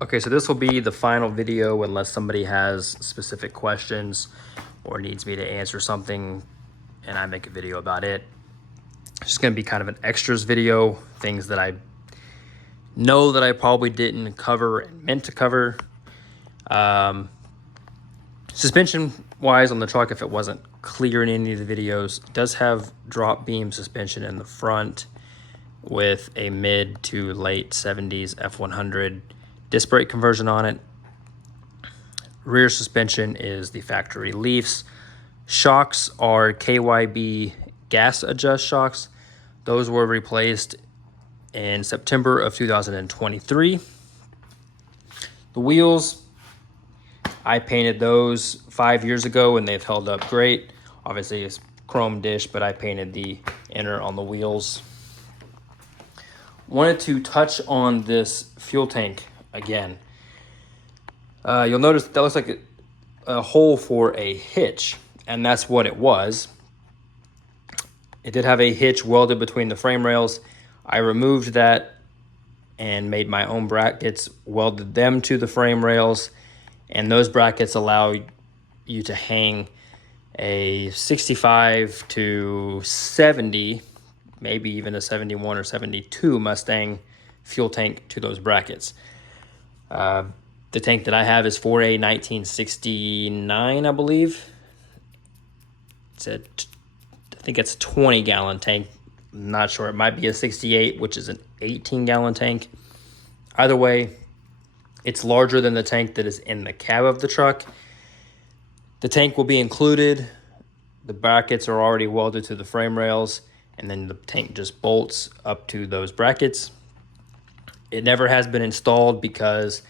Okay, so this will be the final video unless somebody has specific questions or needs me to answer something and I make a video about it. It's just gonna be kind of an extras video, things that I know that I probably didn't cover and meant to cover. Suspension wise on the truck, if it wasn't clear in any of the videos, it does have drop beam suspension in the front with a mid to late 70s F100 disc brake conversion on it. Rear suspension is the factory Leafs. Shocks are KYB gas adjust shocks. Those were replaced in September of 2023. The wheels, I painted those 5 years ago and they've held up great. Obviously it's chrome dish, but I painted the inner on the wheels. Wanted to touch on this fuel tank again. You'll notice that looks like a hole for a hitch, and that's what it was. It did have a hitch welded between the frame rails. I removed that and made my own brackets, welded them to the frame rails, and those brackets allow you to hang a 65 to 70, maybe even a 71 or 72 Mustang fuel tank to those brackets. The tank that I have is for a 1969, I believe. I think it's a 20-gallon tank. I'm not sure. It might be a 68, which is an 18-gallon tank. Either way, it's larger than the tank that is in the cab of the truck. The tank will be included. The brackets are already welded to the frame rails, and then the tank just bolts up to those brackets. It never has been installed because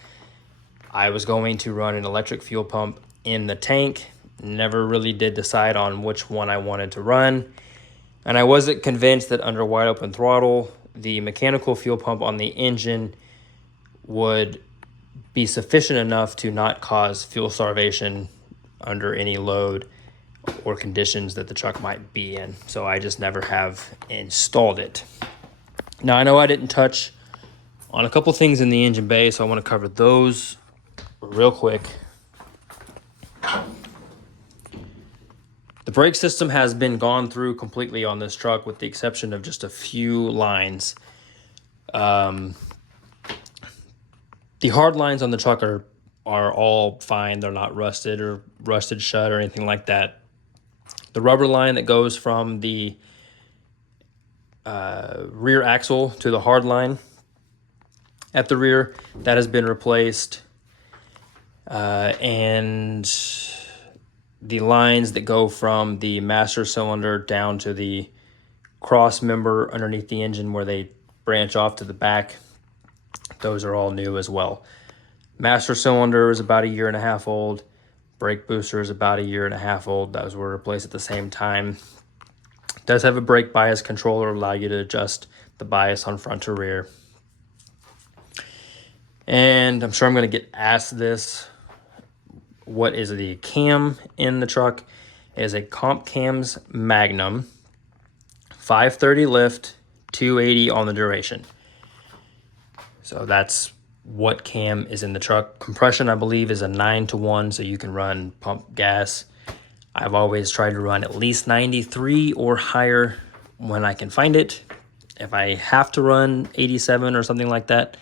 I was going to run an electric fuel pump in the tank. Never really did decide on which one I wanted to run. And I wasn't convinced that under wide open throttle, the mechanical fuel pump on the engine would be sufficient enough to not cause fuel starvation under any load or conditions that the truck might be in. So I just never have installed it. Now I know I didn't touch on a couple things in the engine bay, so I want to cover those real quick. The brake system has been gone through completely on this truck with the exception of just a few lines. The hard lines on the truck are all fine. They're not rusted or rusted shut or anything like that. The rubber line that goes from the rear axle to the hard line at the rear, that has been replaced. And the lines that go from the master cylinder down to the cross member underneath the engine where they branch off to the back, those are all new as well. Master cylinder is about 1.5 years old. Brake booster is about 1.5 years old. Those were replaced at the same time. It does have a brake bias controller, allow you to adjust the bias on front to rear. And I'm sure I'm going to get asked this. What is the cam in the truck? It is a Comp Cams Magnum, 530 lift, 280 on the duration. So that's what cam is in the truck. Compression, I believe, is a 9-to-1, so you can run pump gas. I've always tried to run at least 93 or higher when I can find it. If I have to run 87 or something like that,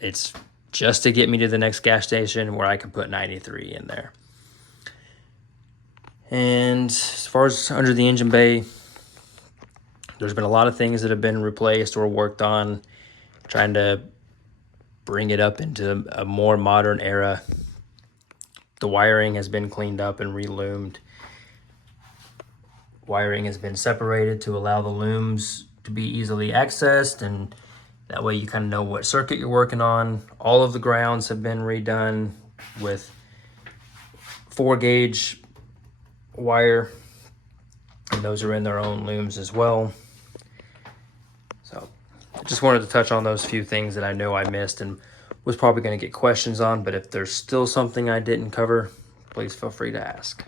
it's just to get me to the next gas station where I can put 93 in there. And as far as under the engine bay, there's been a lot of things that have been replaced or worked on, trying to bring it up into a more modern era. The wiring has been cleaned up and reloomed. Wiring has been separated to allow the looms to be easily accessed, and that way you kind of know what circuit you're working on. All of the grounds have been redone with 4-gauge wire, and those are in their own looms as well. So I just wanted to touch on those few things that I know I missed and was probably going to get questions on, but if there's still something I didn't cover, please feel free to ask.